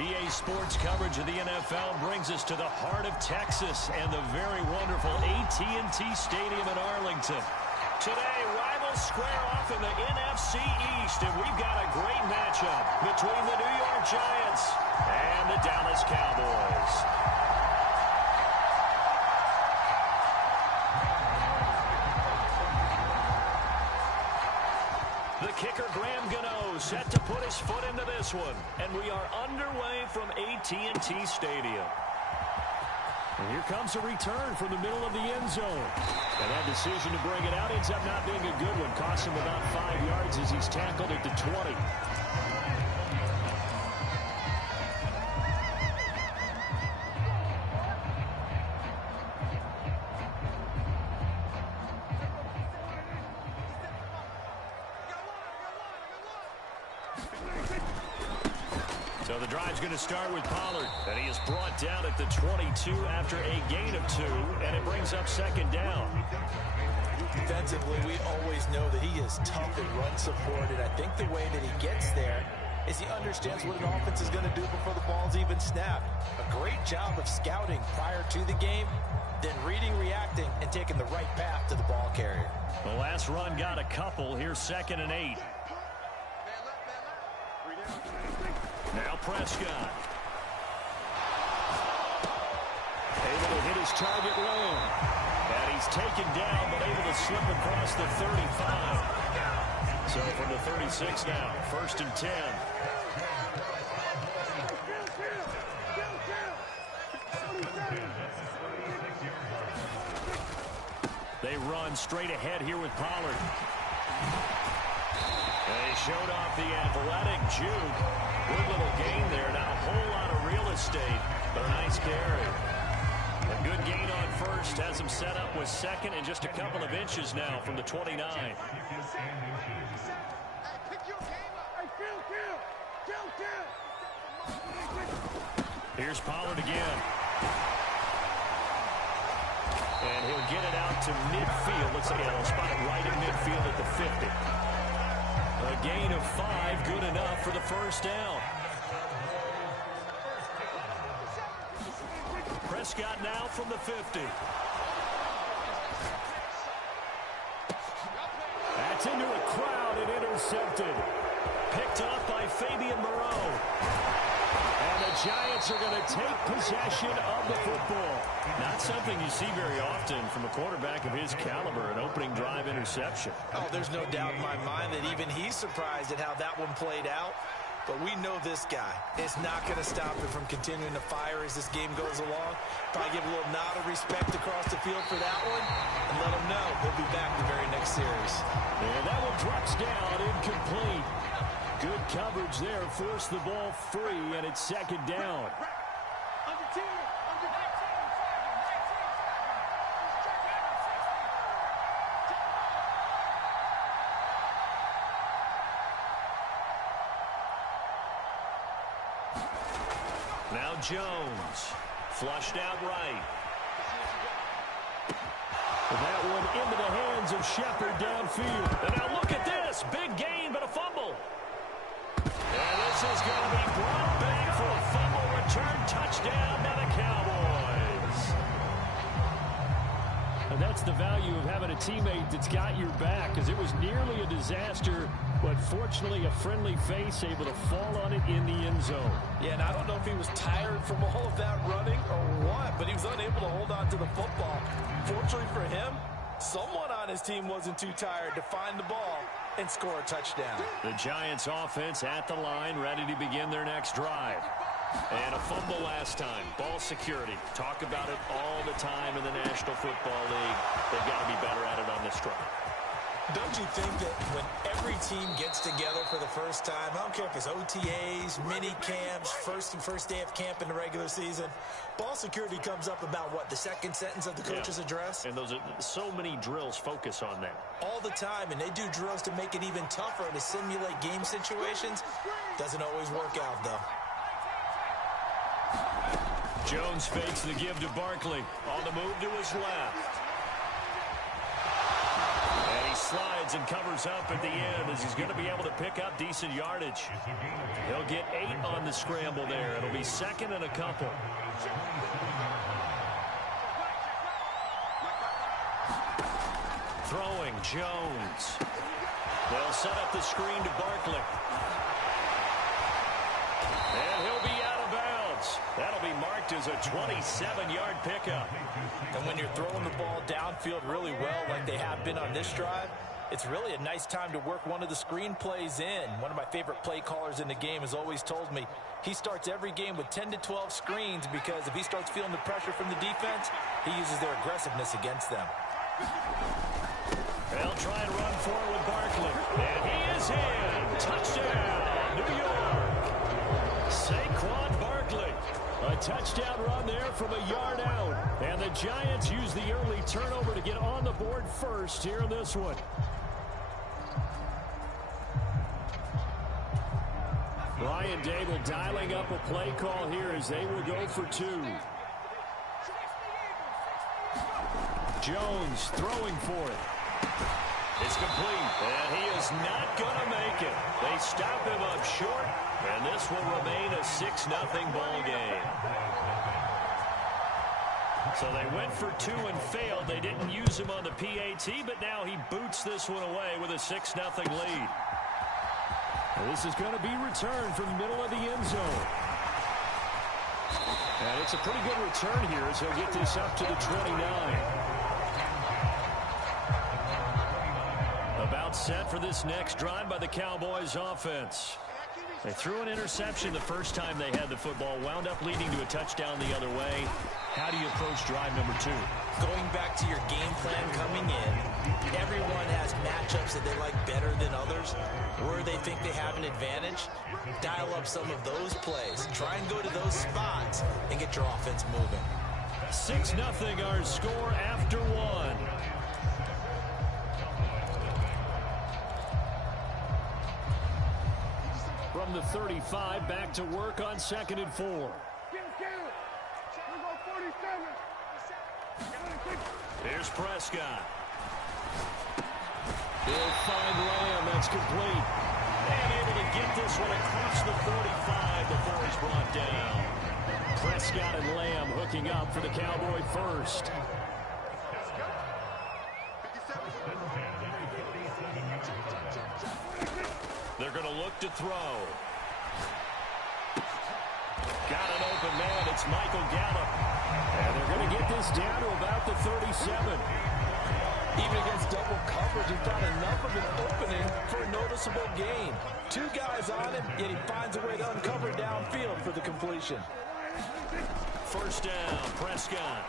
EA Sports coverage of the NFL brings us to the heart of Texas and the very wonderful AT&T Stadium in Arlington. Today, rivals square off in the NFC East, and we've got a great matchup between the New York Giants and the Dallas Cowboys. The kicker, Graham Gano, set to put his foot into this one. And we are underway from AT&T Stadium. And here comes a return from the middle of the end zone. And that decision to bring it out ends up not being a good one. Costs him about 5 yards as he's tackled at the 20. So the drive's going to start with Pollard, and he is brought down at the 22 after a gain of 2, and it brings up second down. Defensively, we always know that he is tough in run support, and I think the way that he gets there is he understands what an offense is going to do before the ball's even snapped. A great job of scouting prior to the game, then reading, reacting, and taking the right path to the ball carrier. The last run got a couple. Here's 2nd and 8. Now Prescott. Able to hit his target low. And he's taken down, but able to slip across the 35. So from the 36 now, 1st and 10. They run straight ahead here with Pollard. They showed off the athletic juke. Good little gain there. Not a whole lot of real estate, but a nice carry. A good gain on first. Has him set up with 2nd and just a couple of inches now from the 29. Here's Pollard again. And he'll get it out to midfield. Let's say he'll spot it right at midfield at the 50. A gain of 5, good enough for the first down. Prescott now from the 50. That's into a crowd and intercepted. Picked off by Fabian Moreau. And the Giants are going to take possession of the football. Not something you see very often from a quarterback of his caliber, an opening drive interception. Oh, there's no doubt in my mind that even he's surprised at how that one played out. But we know this guy is not going to stop him from continuing to fire as this game goes along. Probably give a little nod of respect across the field for that one and let him know he'll be back the very next series. And that one drops down, incomplete. Good coverage there, forced the ball free, and it's 2nd down. Now Jones, flushed out right. That one into the hands of Shepard downfield. And now look at this, big gain, but a fumble. And this is going to be brought back for a fumble return touchdown by the Cowboys. And that's the value of having a teammate that's got your back, because it was nearly a disaster, but fortunately a friendly face able to fall on it in the end zone. Yeah, and I don't know if he was tired from all of that running or what, but he was unable to hold on to the football. Fortunately for him, someone on his team wasn't too tired to find the ball and score a touchdown. The Giants offense at the line, ready to begin their next drive. And a fumble last time. Ball security. Talk about it all the time in the National Football League. They've got to be better at it on this drive. Don't you think that when every team gets together for the first time, I don't care if it's OTAs, mini camps, first day of camp in the regular season, ball security comes up about, what, the 2nd sentence of the coach's address? And those are so many drills focus on that. All the time, and they do drills to make it even tougher to simulate game situations. Doesn't always work out, though. Jones fakes the give to Barkley. On the move to his left. And he slides and covers up at the end as he's going to be able to pick up decent yardage. He'll get 8 on the scramble there. It'll be second and a couple. Throwing, Jones. They'll set up the screen to Barkley. And he'll be out of bounds. That'll be marked as a 27-yard pickup. And when you're throwing the ball downfield really well like they have been on this drive, it's really a nice time to work one of the screen plays in. One of my favorite play callers in the game has always told me he starts every game with 10 to 12 screens because if he starts feeling the pressure from the defense, he uses their aggressiveness against them. They'll try and run forward with Barkley. And he is in. Touchdown, New York. Saquon Barkley. A touchdown run there from a yard out. And the Giants use the early turnover to get on the board first here in this one. Ryan Dable dialing up a play call here as they will go for 2. Jones throwing for it. It's complete, and he is not going to make it. They stop him up short, and this will remain a 6-0 ball game. So they went for 2 and failed. They didn't use him on the PAT, but now he boots this one away with a 6-0 lead. Well, this is going to be returned from the middle of the end zone. And it's a pretty good return here as he'll get this up to the 29. About set for this next drive by the Cowboys offense. They threw an interception the first time they had the football, wound up leading to a touchdown the other way. How do you approach drive number 2? Going back to your game plan coming in, everyone has matchups that they like better than others. Where they think they have an advantage, dial up some of those plays. Try and go to those spots and get your offense moving. 6-0 our score after 1. From the 35, back to work on 2nd and 4. Here's Prescott. He'll find Lamb. That's complete. And able to get this one across the 45 before he's brought down. Prescott and Lamb hooking up for the Cowboy first. They're going to look to throw. Got an open man. It's Michael Gallup. And they're going to get this down to about the 37. Even against double coverage, he found enough of an opening for a noticeable gain. 2 guys on him, yet he finds a way to uncover downfield for the completion. First down, Prescott.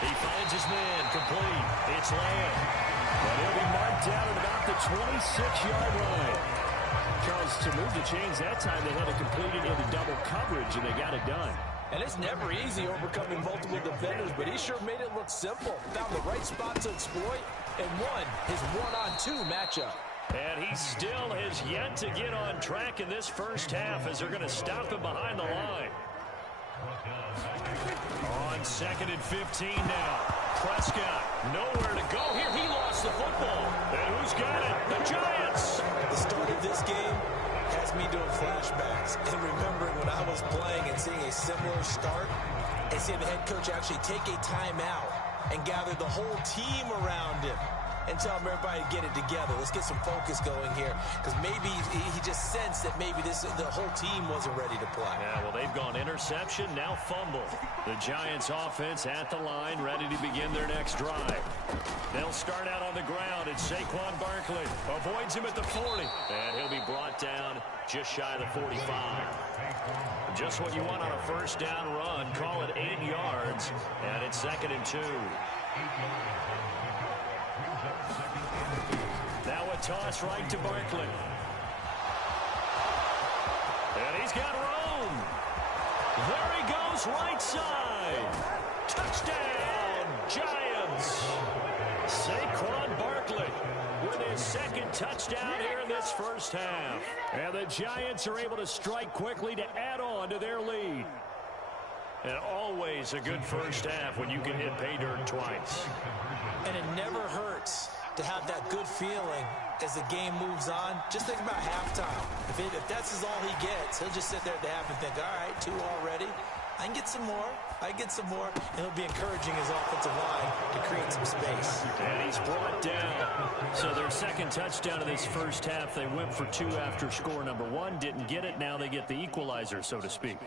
He finds his man, complete. It's Lamb. But he'll be marked down at about the 26-yard line. Because to move the chains that time, they had to complete it into double coverage, and they got it done. And it's never easy overcoming multiple defenders, but he sure made it look simple. Found the right spot to exploit and won his 1-on-2 matchup. And he still has yet to get on track in this first half as they're going to stop him behind the line. On 2nd and 15 now. Prescott, nowhere to go here. He lost the football. And who's got it? The Giants. The start of this game has me doing flashbacks and remembering when I was playing and seeing a similar start and seeing the head coach actually take a timeout and gather the whole team around him and tell everybody to get it together. Let's get some focus going here because maybe he just sensed that maybe the whole team wasn't ready to play. Yeah, well, they've gone interception, now fumble. The Giants offense at the line, ready to begin their next drive. They'll start out on the ground, and Saquon Barkley avoids him at the 40. And he'll be brought down just shy of the 45. Just what you want on a first down run. Call it 8 yards, and it's 2nd and 2. Now a toss right to Barkley. And he's got room. There he goes, right side. Touchdown, Giants. Saquon Barkley with his 2nd touchdown here in this first half. And the Giants are able to strike quickly to add on to their lead. And always a good first half when you can hit pay dirt twice. And it never hurts to have that good feeling as the game moves on. Just think about halftime. If that's all he gets, he'll just sit there at the half and think, all right, 2 already. I can get some more. And he'll be encouraging his offensive line to create some space. And he's brought down. So their second touchdown of this first half, they went for 2 after score number 1. Didn't get it. Now they get the equalizer, so to speak.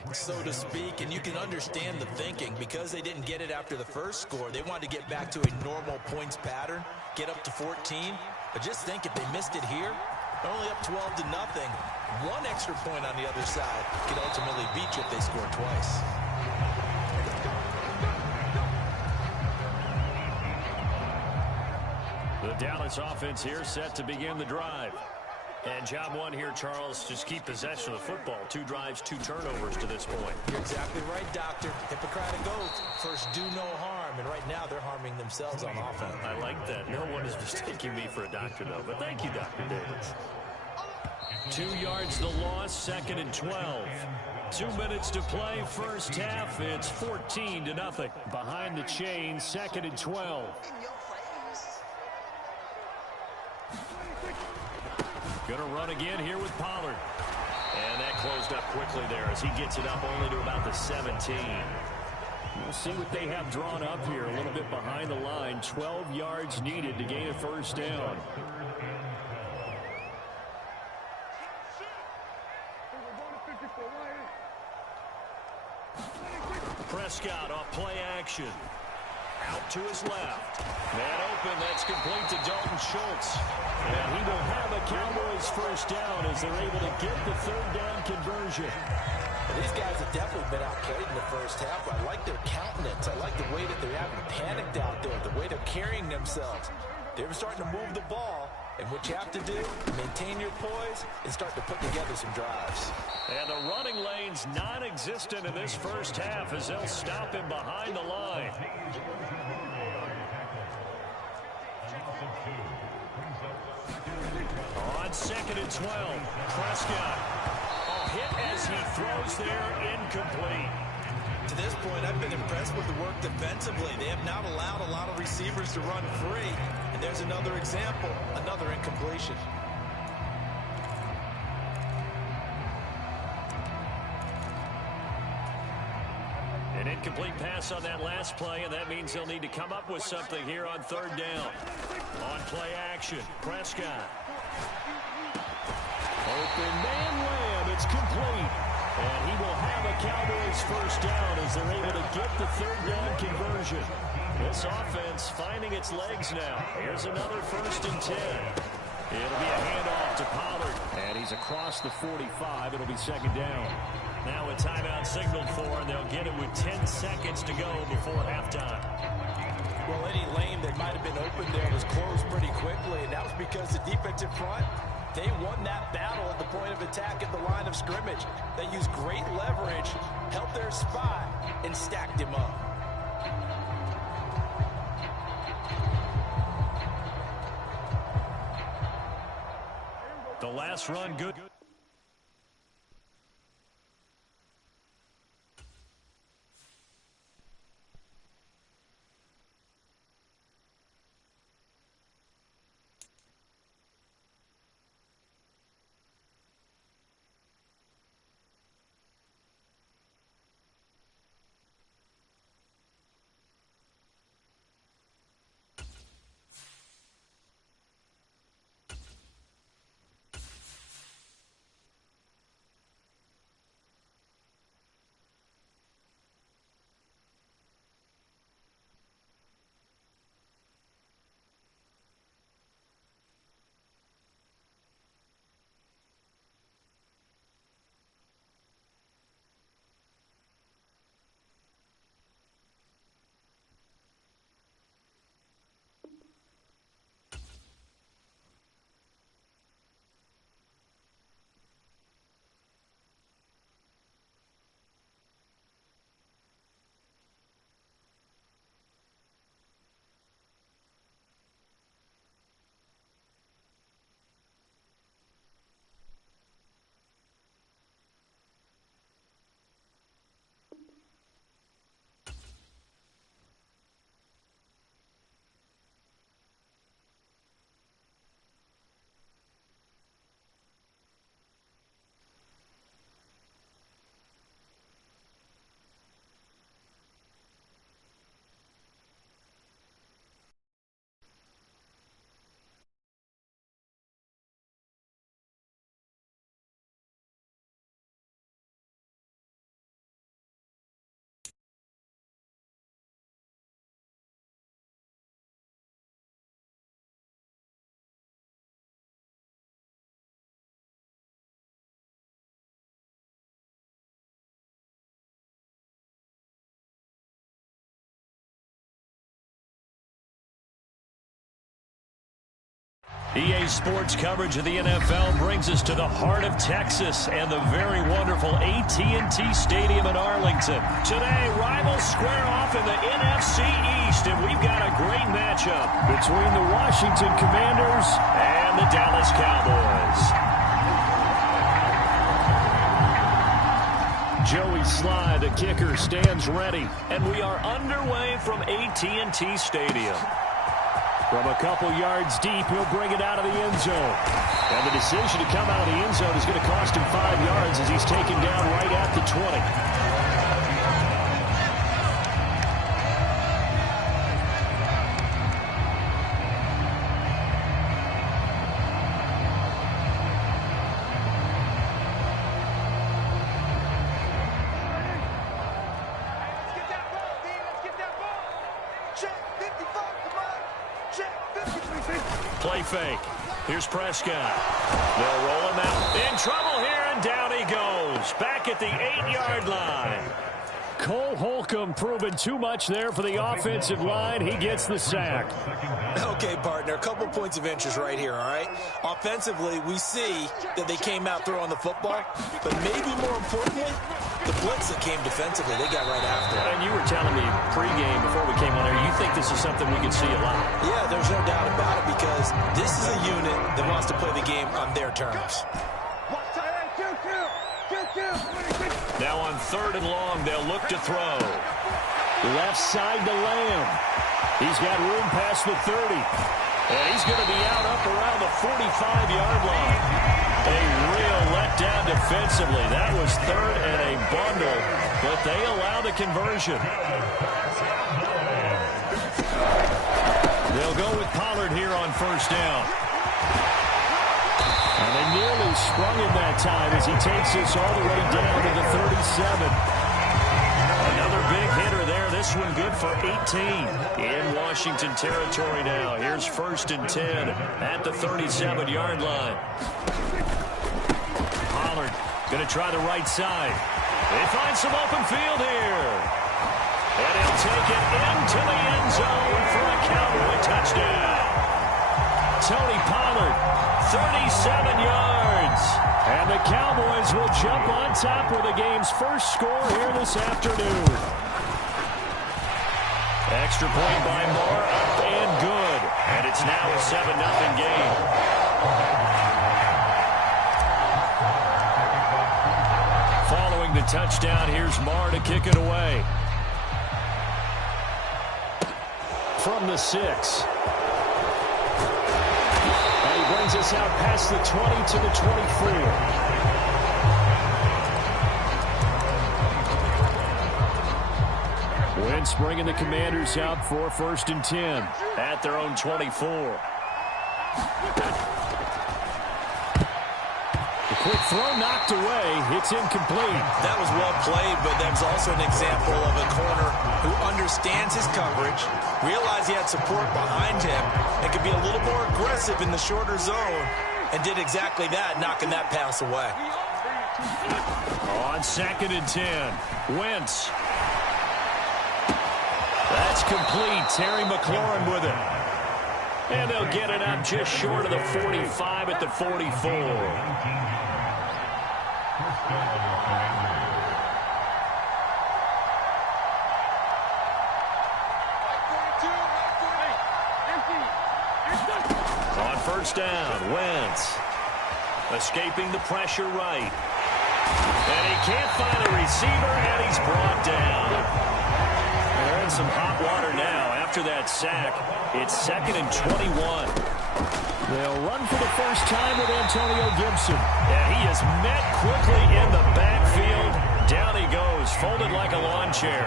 And you can understand the thinking. Because they didn't get it after the first score, they wanted to get back to a normal points pattern, get up to 14. But just think, if they missed it here, they're only up 12-0. 1 extra point on the other side could ultimately beat you if they score twice. The Dallas offense here set to begin the drive. And job 1 here, Charles, just keep possession of the football. 2 drives, 2 turnovers to this point. You're exactly right, Doctor. Hippocratic oath. First, do no harm. And right now, they're harming themselves on offense. I like that. No one is mistaking me for a doctor, though. But thank you, Dr. Davis. 2 yards the loss, 2nd and 12. 2 minutes to play, first half. It's 14-0. Behind the chain, 2nd and 12. Going to run again here with Pollard. And that closed up quickly there as he gets it up only to about the 17. We'll see what they have drawn up here. A little bit behind the line. 12 yards needed to gain a first down. Prescott off play action. Out to his left. Man open, that's complete to Dalton Schultz. And he will have a Cowboys first down as they're able to get the 3rd down conversion. Well, these guys have definitely been outplayed in the first half. I like their countenance. I like the way that they're having panicked out there, the way they're carrying themselves. They're starting to move the ball. And what you have to do, maintain your poise and start to put together some drives. And the running lane's non-existent in this first half as they'll stop him behind the line. On 2nd and 12, Prescott. A hit as he throws there, incomplete. To this point, I've been impressed with the work defensively. They have not allowed a lot of receivers to run free. And there's another example, another incompletion. An incomplete pass on that last play, and that means they'll need to come up with something here on 3rd down. On play action, Prescott. Open man layup, it's complete. And he will have a Cowboys first down as they're able to get the 3rd down conversion. This offense finding its legs now. Here's another 1st and 10. It'll be a handoff to Pollard. And he's across the 45. It'll be 2nd down. Now a timeout signaled for, and they'll get it with 10 seconds to go before halftime. Well, any lane that might have been open there was closed pretty quickly, and that was because the defensive front, they won that battle at the point of attack at the line of scrimmage. They used great leverage, held their spot, and stacked him up. The last run, good. EA Sports coverage of the NFL brings us to the heart of Texas and the very wonderful AT&T Stadium in Arlington. Today, rivals square off in the NFC East, and we've got a great matchup between the Washington Commanders and the Dallas Cowboys. Joey Sly, the kicker, stands ready, and we are underway from AT&T Stadium. From a couple yards deep, he'll bring it out of the end zone. And the decision to come out of the end zone is going to cost him 5 yards as he's taken down right at the 20. Play fake. Here's Prescott. They'll roll him out. In trouble here, and down he goes. Back at the 8-yard line. Cole Holcomb proving too much there for the offensive line. He gets the sack. Okay, partner, a couple points of interest right here, all right? Offensively, we see that they came out throwing the football, but maybe more importantly, the blitz that came defensively, they got right after it. And you were telling me pregame before we came on there, you think this is something we could see a lot. Yeah, there's no doubt about it because this is a unit that wants to play the game on their terms. Now on 3rd and long, they'll look to throw. Left side to Lamb. He's got room past the 30. And he's going to be out up around the 45-yard line. A real letdown defensively. That was 3rd and a bundle, but they allow the conversion. They'll go with Pollard here on 1st down. And they nearly sprung him that time as he takes this all the way down to the 37. Another big hitter there. This one good for 18. In Washington territory now. Here's 1st and 10 at the 37-yard line. Pollard going to try the right side. They find some open field here. And he'll take it into the end zone for a Cowboy touchdown. Tony Pollard, 37 yards. And the Cowboys will jump on top with the game's first score here this afternoon. Extra point by Moore, up and good. And it's now a 7-0 game. Following the touchdown, here's Moore to kick it away. From the 6. Brings us out past the 20 to the 24. Wentz bringing the Commanders out for 1st and 10 at their own 24. The quick throw knocked away. It's incomplete. That was well played, but that's also an example of a corner who understands his coverage, realized he had support behind him, and could be a little more aggressive in the shorter zone, and did exactly that, knocking that pass away. On 2nd and 10, Wentz. That's complete. Terry McLaurin with it. And they'll get it up just short of the 45 at the 44. On 1st down, Wentz escaping the pressure right. And he can't find a receiver, and he's brought down. They're in some hot water now. After that sack, it's 2nd and 21. They'll run for the first time with Antonio Gibson. And he is met quickly in the backfield. Down he goes, folded like a lawn chair.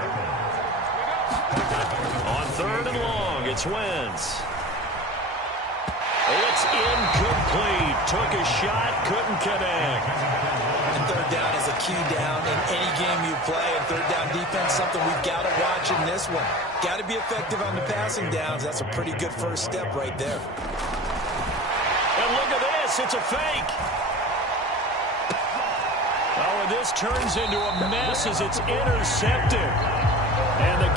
On 3rd and long, it's Wentz. It's incomplete. Took a shot, couldn't connect. And 3rd down is a key down in any game you play. And 3rd down defense, something we've got to watch in this one. Got to be effective on the passing downs. That's a pretty good first step right there. And look at this. It's a fake. Oh, and this turns into a mess as it's intercepted. And the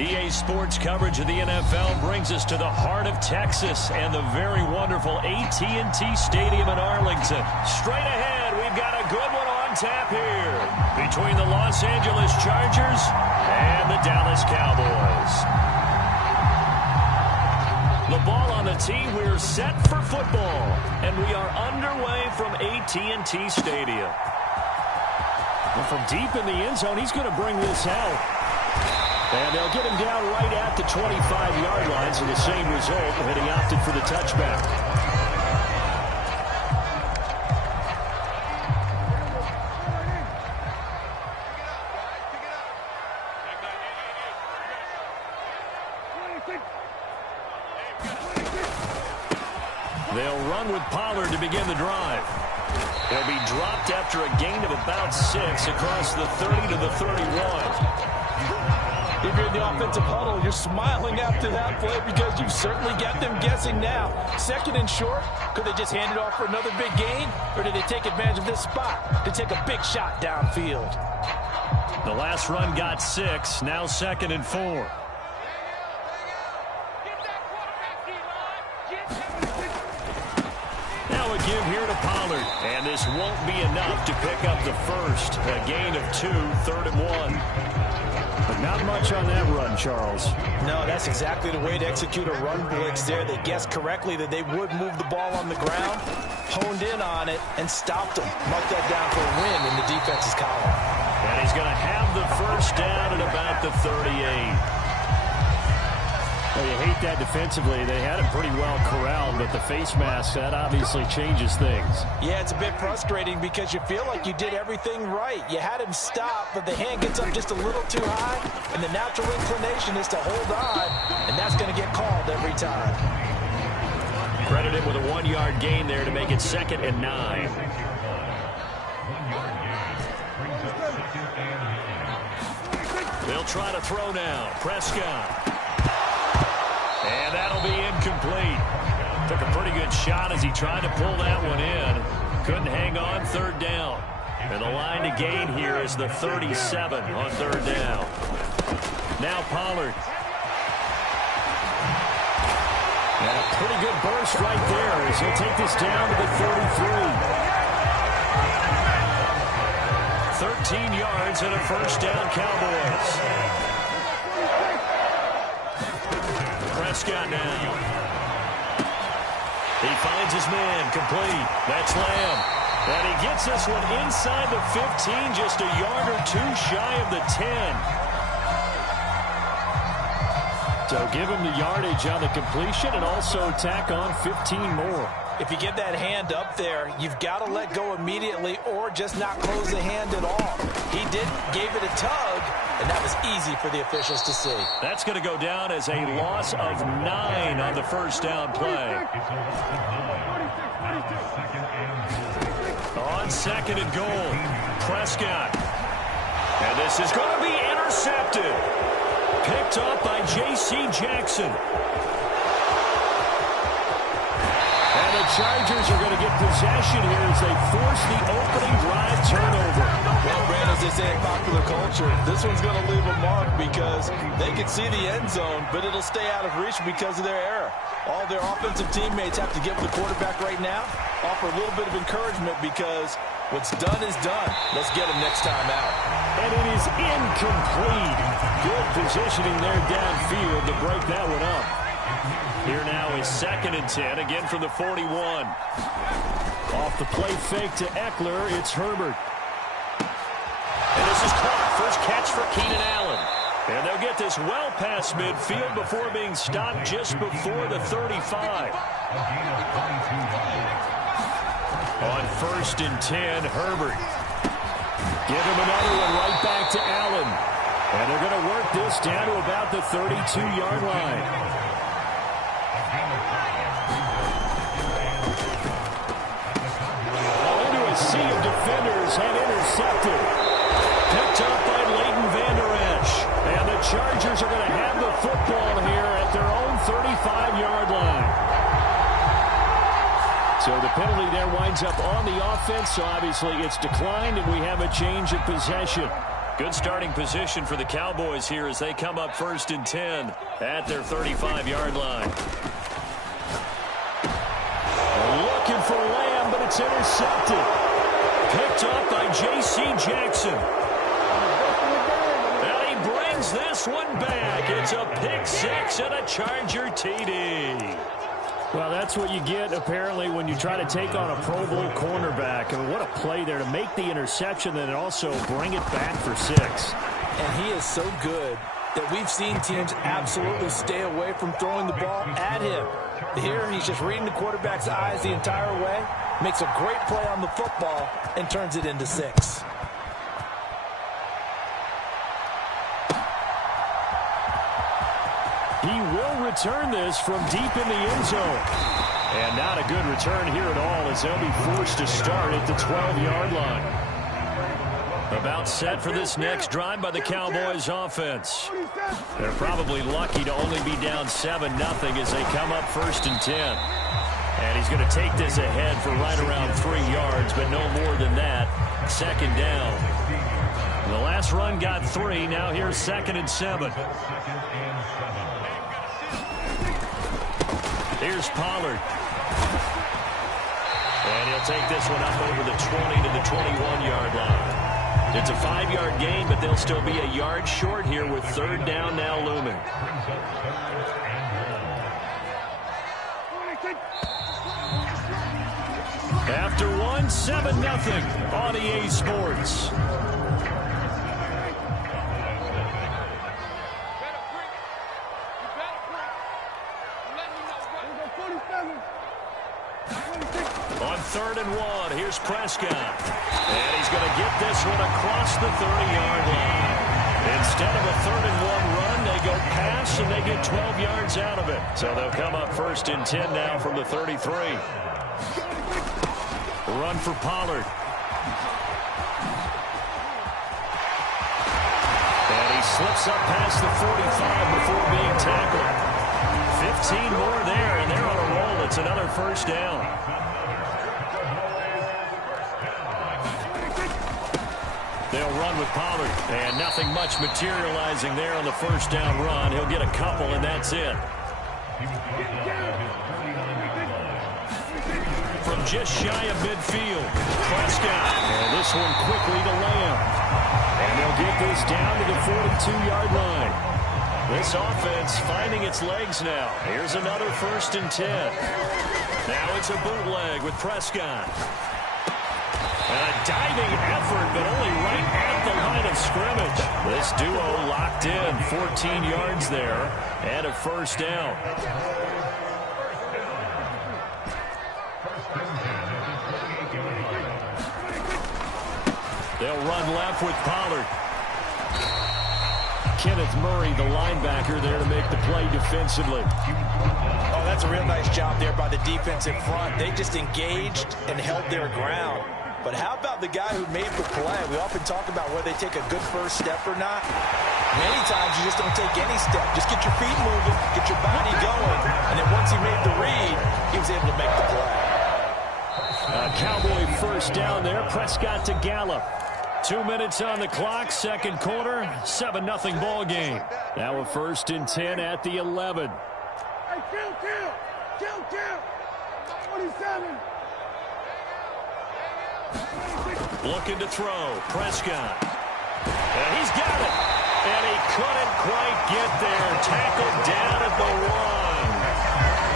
EA Sports coverage of the NFL brings us to the heart of Texas and the very wonderful AT&T Stadium in Arlington. Straight ahead, we've got a good one on tap here between the Los Angeles Chargers and the Dallas Cowboys. The ball on the tee, we're set for football, and we are underway from AT&T Stadium. And from deep in the end zone, he's going to bring this out. And they'll get him down right at the 25-yard line, so the same result, and he opted for the touchback. They'll run with Pollard to begin the drive. He'll be dropped after a gain of about 6 across the 30 to the 31. If you're in the offensive huddle, you're smiling after that play because you've certainly got them guessing now. Second and short, could they just hand it off for another big gain? Or did they take advantage of this spot to take a big shot downfield? The last run got 6, now 2nd and 4. Now a give here to Pollard. And this won't be enough to pick up the first. A gain of 2, 3rd and 1. But not much on that run, Charles. No, that's exactly the way to execute a run blitz there. They guessed correctly that they would move the ball on the ground, honed in on it, and stopped them. Mark that down for a win in the defense's column. And he's going to have the first down at about the 38. Well, you hate that defensively. They had him pretty well corralled, but the face mask, that obviously changes things. Yeah, it's a bit frustrating because you feel like you did everything right. You had him stop, but the hand gets up just a little too high, and the natural inclination is to hold on, and that's going to get called every time. Credit him with a 1-yard gain there to make it 2nd and 9. They'll try to throw now. Prescott. And that'll be incomplete. Took a pretty good shot as he tried to pull that one in. Couldn't hang on, 3rd down. And the line to gain here is the 37 on 3rd down. Now Pollard. And a pretty good burst right there as he'll take this down to the 33. 13 yards and a first down, Cowboys. Prescott now. He finds his man, complete. That's Lamb. And he gets this one inside the 15, just a yard or 2 shy of the 10. So give him the yardage on the completion and also tack on 15 more. If you get that hand up there, you've got to let go immediately or just not close the hand at all. He didn't, gave it a tug, and that was easy for the officials to see. That's going to go down as a loss of 9 on the first down play. On 2nd and goal, Prescott. And this is going to be intercepted. Picked up by J.C. Jackson. And the Chargers are going to get possession here as they force the opening drive turnover. Well, Brandon, as they say in popular culture, this one's going to leave a mark because they can see the end zone, but it'll stay out of reach because of their error. All their offensive teammates have to give the quarterback right now, offer a little bit of encouragement because what's done is done. Let's get him next time out. And it is incomplete. Good positioning there downfield to break that one up. Here now is 2nd and 10, again from the 41. Off the play fake to Eckler, it's Herbert. And this is caught. First catch for Keenan Allen. And they'll get this well past midfield before being stopped just before the 35. On 1st and 10, Herbert. Give him another one right back to Allen. And they're going to work this down to about the 32-yard line. Into a sea of defenders and intercepted. Picked up by Leighton Vander Esch. And the Chargers are going to have the football here at their own 35-yard line. So the penalty there winds up on the offense. So obviously it's declined, and we have a change of possession. Good starting position for the Cowboys here as they come up 1st and 10 at their 35-yard line. Looking for Lamb, but it's intercepted. Picked up by J.C. Jackson. And he brings this one back. It's a pick six and a Charger TD. Well, that's what you get, apparently, when you try to take on a Pro Bowl cornerback. I mean, what a play there to make the interception and also bring it back for 6. And he is so good that we've seen teams absolutely stay away from throwing the ball at him. Here, he's just reading the quarterback's eyes the entire way, makes a great play on the football, and turns it into 6. He will return this from deep in the end zone. And not a good return here at all as they'll be forced to start at the 12-yard line. About set for this next drive by the Cowboys offense. They're probably lucky to only be down 7-0 as they come up 1st and 10. And he's going to take this ahead for right around 3 yards, but no more than that. 2nd down. The last run got 3. Now here's 2nd and 7. Here's Pollard. And he'll take this one up over the 20 to the 21-yard line. It's a 5-yard gain, but they'll still be a yard short here with 3rd down now looming. After 1, 7-0 on EA Sports. On 3rd and 1, here's Prescott. And he's going to get this one across the 30-yard line. Instead of a 3rd and 1 run, they go pass, and they get 12 yards out of it. So they'll come up 1st and 10 now from the 33. Run for Pollard. And he slips up past the 45 before being tackled. 15 more there, and they're on a roll. It's another 1st down. They'll run with Pollard, and nothing much materializing there on the 1st down run. He'll get a couple, and that's it. From just shy of midfield, Prescott. And this one quickly to Lamb. And they'll get this down to the 42-yard line. This offense finding its legs now. Here's another 1st and 10. Now it's a bootleg with Prescott. And a diving effort, but only right at the line of scrimmage. This duo locked in, 14 yards there, and a 1st down. They'll run left with Pollard. Kenneth Murray, the linebacker, there to make the play defensively. Oh, that's a real nice job there by the defense in front. They just engaged and held their ground. But how about the guy who made the play? We often talk about whether they take a good first step or not. Many times you just don't take any step. Just get your feet moving, get your body going. And then once he made the read, he was able to make the play. Cowboy 1st down there. Prescott to Gallup. 2 minutes on the clock, 2nd quarter, 7-0 ball game. Now a 1st and 10 at the 11. Hey, kill. 27. Looking to throw, Prescott. And he's got it. And he couldn't quite get there. Tackled down at the 1.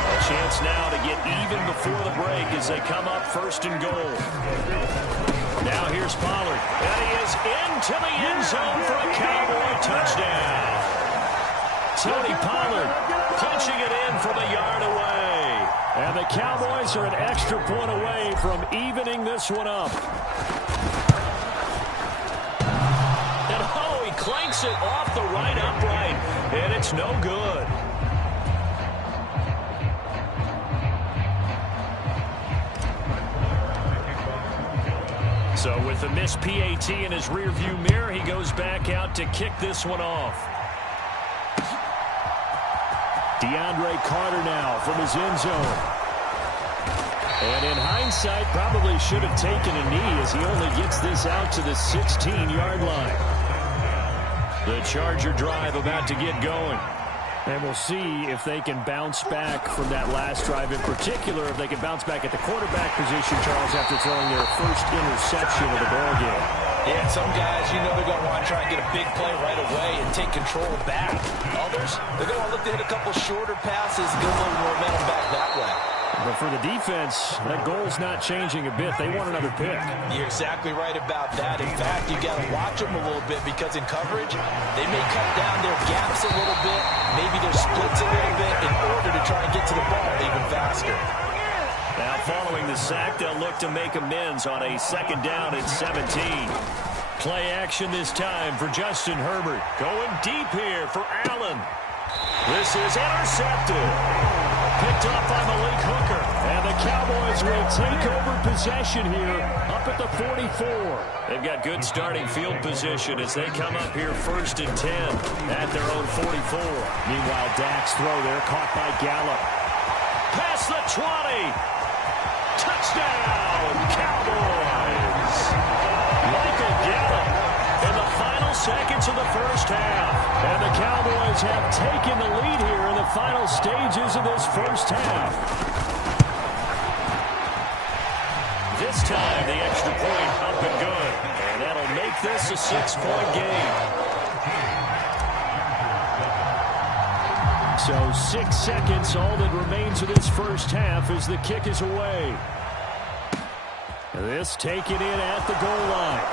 A chance now to get even before the break as they come up 1st and goal. Now here's Pollard. And he is into the end zone for a Cowboy touchdown. Tony Pollard punching it in from a yard away. And the Cowboys are an extra point away from evening this one up. And oh, he clanks it off the right upright. And it's no good. So with the missed PAT in his rearview mirror, he goes back out to kick this one off. DeAndre Carter now from his end zone. And in hindsight, probably should have taken a knee as he only gets this out to the 16-yard line. The Charger drive about to get going. And we'll see if they can bounce back from that last drive. In particular, if they can bounce back at the quarterback position, Charles, after throwing their first interception of the ballgame. Yeah, some guys, they're going to want to try and get a big play right away and take control back. Others, they're going to look to hit a couple shorter passes and get a little momentum back that way. But for the defense, that goal's not changing a bit. They want another pick. You're exactly right about that. In fact, you got to watch them a little bit because in coverage, they may cut down their gaps a little bit, maybe their splits a little bit in order to try and get to the ball even faster. Now following the sack, they'll look to make amends on a second down at 17. Play action this time for Justin Herbert. Going deep here for Allen. This is intercepted. Picked off by Malik Hooker. And the Cowboys will take over possession here up at the 44. They've got good starting field position as they come up here 1st and 10 at their own 44. Meanwhile, Dak's throw there caught by Gallup. Past the 20. Touchdown, Cowboys. Michael Gallup in the final seconds of the first half. And the Cowboys have taken the lead here in the final stages of this first half. This time, the extra point up and good. And that'll make this a 6-point game. So 6 seconds, all that remains of this first half as the kick is away. This taken in at the goal line.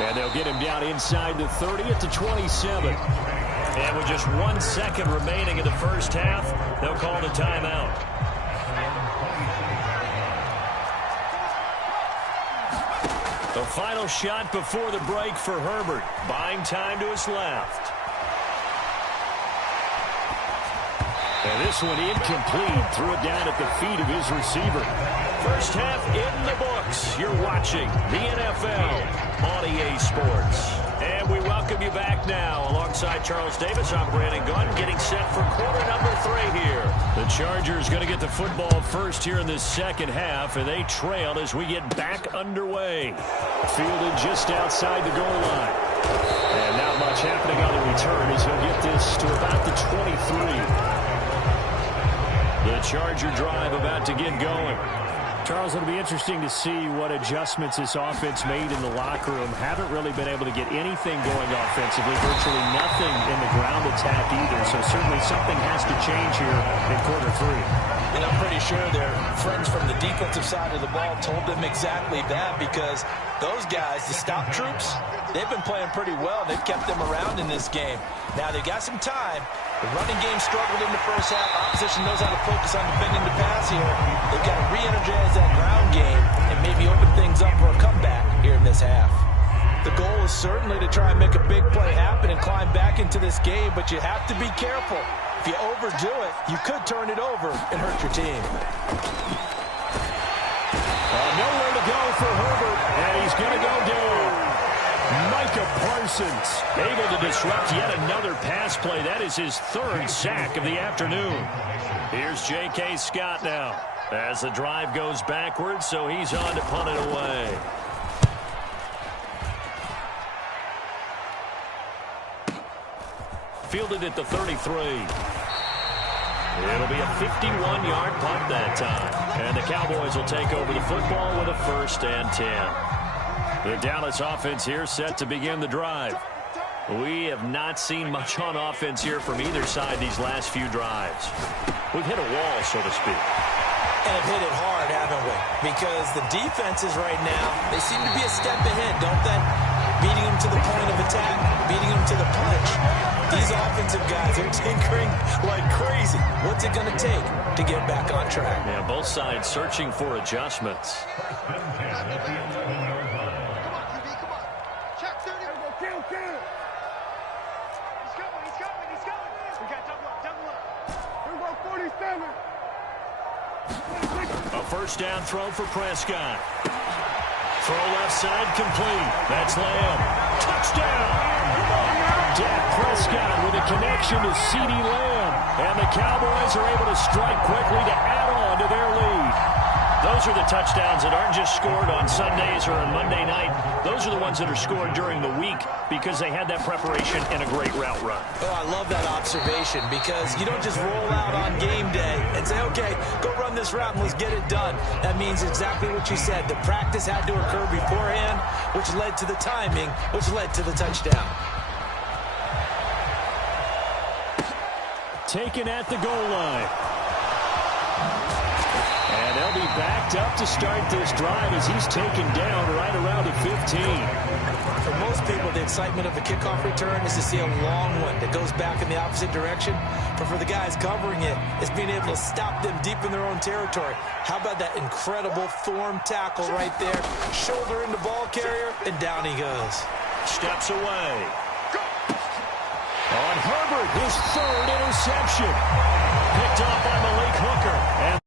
And they'll get him down inside the 30 at the 27. And with just 1 second remaining in the first half, they'll call the timeout. The final shot before the break for Herbert. Buying time to his left. And this one incomplete. Threw it down at the feet of his receiver. First half in the books. You're watching the NFL on EA Sports. And we welcome you back now. Alongside Charles Davis, I'm Brandon Gunn, getting set for quarter number 3 here. The Chargers going to get the football first here in this second half, and they trail as we get back underway. Fielded just outside the goal line. And not much happening on the return as he'll get this to about the 23. The Charger drive about to get going. Charles, it'll be interesting to see what adjustments this offense made in the locker room. Haven't really been able to get anything going offensively. Virtually nothing in the ground attack either. So certainly something has to change here in quarter 3. And I'm pretty sure their friends from the defensive side of the ball told them exactly that, because those guys, the stop troops, they've been playing pretty well. They've kept them around in this game. Now they've got some time. The running game struggled in the first half. Opposition knows how to focus on defending the pass here. They've got to re-energize that ground game and maybe open things up for a comeback here in this half. The goal is certainly to try and make a big play happen and climb back into this game, but you have to be careful. If you overdo it, you could turn it over and hurt your team. Nowhere to go for Herbert, and he's going to go down. Micah Parsons able to disrupt yet another pass play. That is his 3rd sack of the afternoon. Here's J.K. Scott now as the drive goes backwards, so he's on to punt it away. Fielded at the 33. It'll be a 51-yard punt that time. And the Cowboys will take over the football with a 1st and 10. The Dallas offense here set to begin the drive. We have not seen much on offense here from either side these last few drives. We've hit a wall, so to speak. And have hit it hard, haven't we? Because the defenses right now, they seem to be a step ahead, don't they? Beating them to the point of attack, beating them to the punch. These offensive guys are tinkering like crazy. What's it going to take to get back on track? Yeah, both sides searching for adjustments. A first down throw for Prescott. Throw left side complete. That's Lamb. Touchdown! Dak Prescott with a connection to CeeDee Lamb. And the Cowboys are able to strike quickly to add on to their lead. Those are the touchdowns that aren't just scored on Sundays or on Monday night. Those are the ones that are scored during the week because they had that preparation and a great route run. Oh, I love that observation because you don't just roll out on game day and say, okay, go run this route and let's get it done. That means exactly what you said. The practice had to occur beforehand, which led to the timing, which led to the touchdown. Taken at the goal line. And they'll be backed up to start this drive as he's taken down right around the 15. For most people, the excitement of the kickoff return is to see a long one that goes back in the opposite direction. But for the guys covering it, it's being able to stop them deep in their own territory. How about that incredible form tackle right there? Shoulder into ball carrier, and down he goes. Steps away. On Herbert, his third interception. Picked off by Malik Hooker. And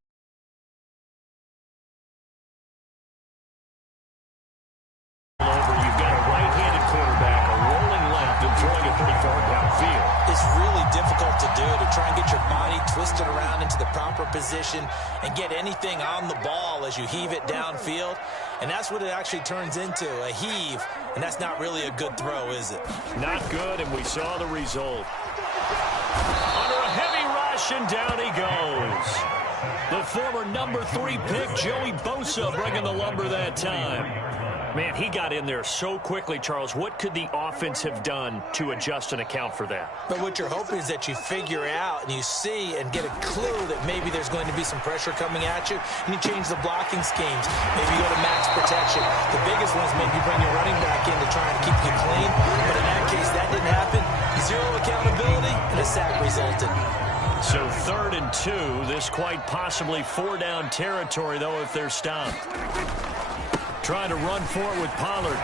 you've got a right-handed quarterback, a rolling left, and throwing it pretty far downfield. It's really difficult to do, to try and get your body twisted around into the proper position and get anything on the ball as you heave it downfield. And that's what it actually turns into, a heave. And that's not really a good throw, is it? Not good, and we saw the result. Under a heavy rush, and down he goes. The former number 3 pick, Joey Bosa, bringing the lumber that time. Man, he got in there so quickly, Charles. What could the offense have done to adjust and account for that? But what you're hoping is that you figure out and you see and get a clue that maybe there's going to be some pressure coming at you, and you change the blocking schemes. Maybe you go to max protection. The biggest one is maybe bring your running back in to try and keep you clean. But in that case, that didn't happen. Zero accountability, and a sack resulted. So 3rd and 2. This quite possibly 4-down territory, though, if they're stopped. Trying to run for it with Pollard.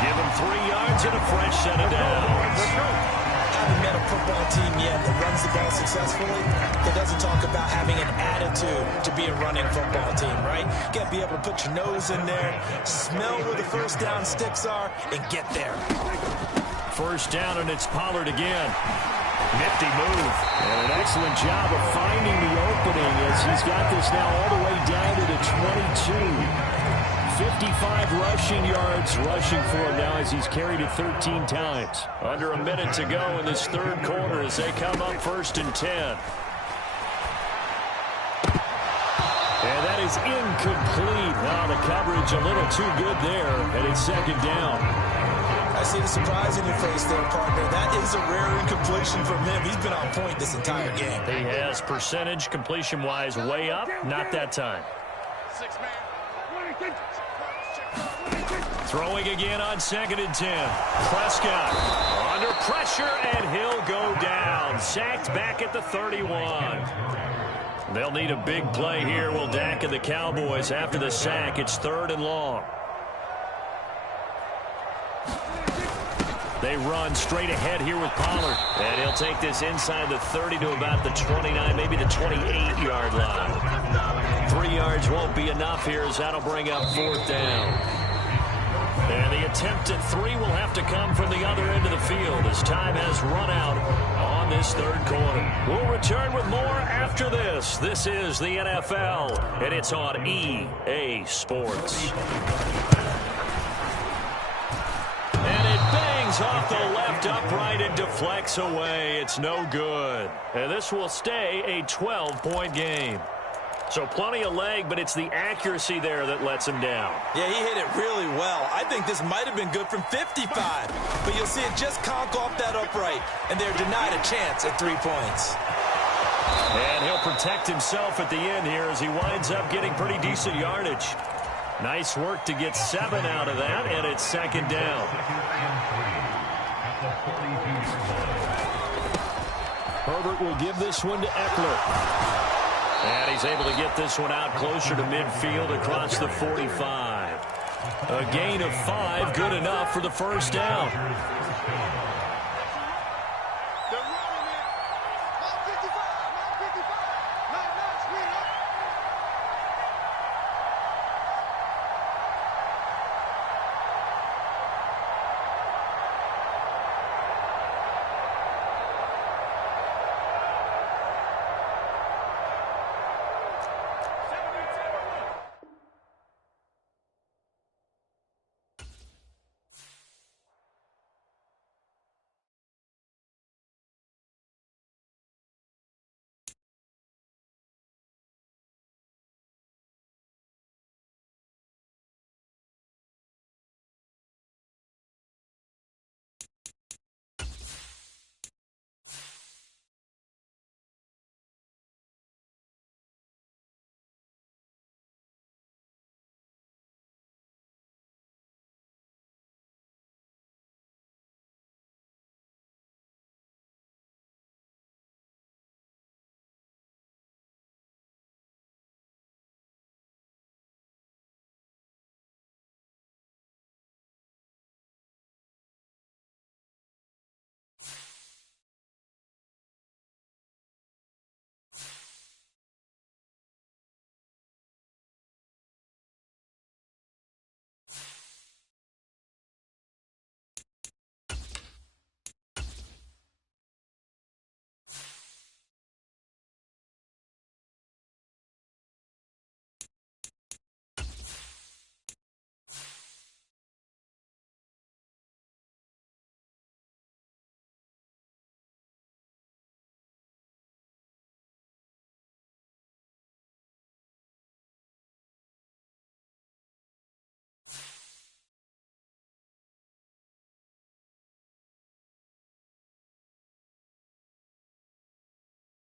Give him 3 yards and a fresh set of downs. I haven't met a football team yet that runs the ball successfully that doesn't talk about having an attitude to be a running football team, right? You got to be able to put your nose in there, smell where the first down sticks are, and get there. 1st down, and it's Pollard again. Nifty move. And an excellent job of finding the opening as he's got this now all the way down to the 22. 55 rushing yards rushing for him now as he's carried it 13 times. Under a minute to go in this 3rd quarter as they come up 1st and 10. And that is incomplete. Now the coverage a little too good there, and it's 2nd down. I see the surprise in your face there, partner. That is a rare incompletion from him. He's been on point this entire game. He has percentage completion-wise way up. Not that time. Throwing again on 2nd and 10. Prescott under pressure, and he'll go down. Sacked back at the 31. They'll need a big play here, will Dak and the Cowboys. After the sack, it's 3rd and long. They run straight ahead here with Pollard. And he'll take this inside the 30 to about the 29, maybe the 28-yard line. 3 yards won't be enough here as that'll bring up 4th down. And the attempt at 3 will have to come from the other end of the field as time has run out on this 3rd quarter. We'll return with more after this. This is the NFL, and it's on EA Sports. Off the left upright and deflects away. It's no good. And this will stay a 12-point game. So plenty of leg, but it's the accuracy there that lets him down. Yeah, he hit it really well. I think this might have been good from 55. But you'll see it just conk off that upright. And they're denied a chance at 3 points. And he'll protect himself at the end here as he winds up getting pretty decent yardage. Nice work to get 7 out of that, and it's 2nd down. Herbert will give this one to Eckler. And he's able to get this one out closer to midfield across the 45. A gain of 5, good enough for the 1st down.